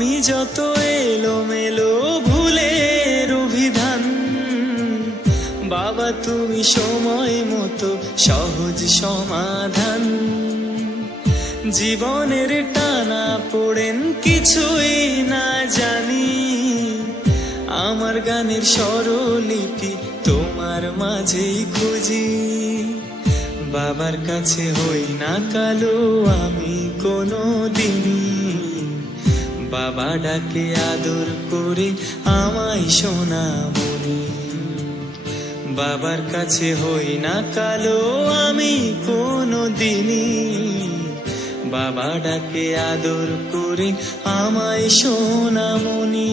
আমি যত এলো মেলো ভুলের অভিধান, বাবা তুমি সময় মতো সহজ সমাধান। জীবনের টানা পড়েন কিছুই না জানি, আমার গানের স্বরলিপি তোমার মাঝেই খুঁজি। বাবার কাছে হই না কালো আমি কোনো দিনই বাবা ডাকে আদর করে আমায় সোনা মনি বাবার কাছে হই না কালো আমি কোনো দিনই বাবা ডাকে আদর করে আমায় সোনামণি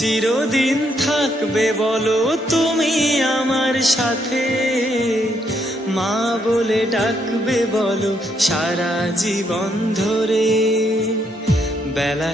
চিরদিন থাকবে বলো তুমি আমার সাথে। মা বলে ডাকবে বলো সারা জীবন ধরে। বেলা